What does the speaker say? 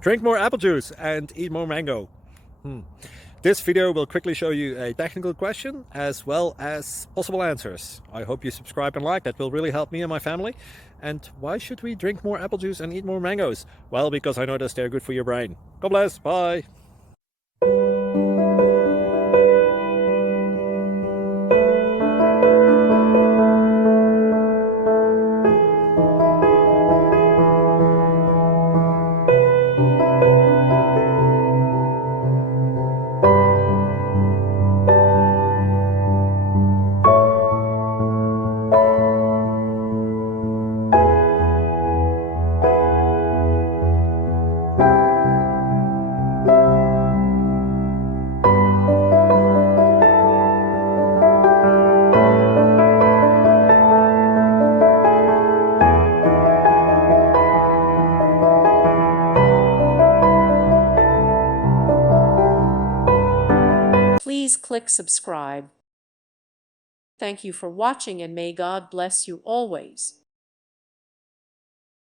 Drink more apple juice and eat more mango. This video will quickly show you a technical question as well as possible answers. I hope you subscribe and like, that will really help me and my family. And why should we drink more apple juice and eat more mangoes? Well, because I noticed they're good for your brain. God bless, bye. Please click subscribe. Thank you for watching and may God bless you always.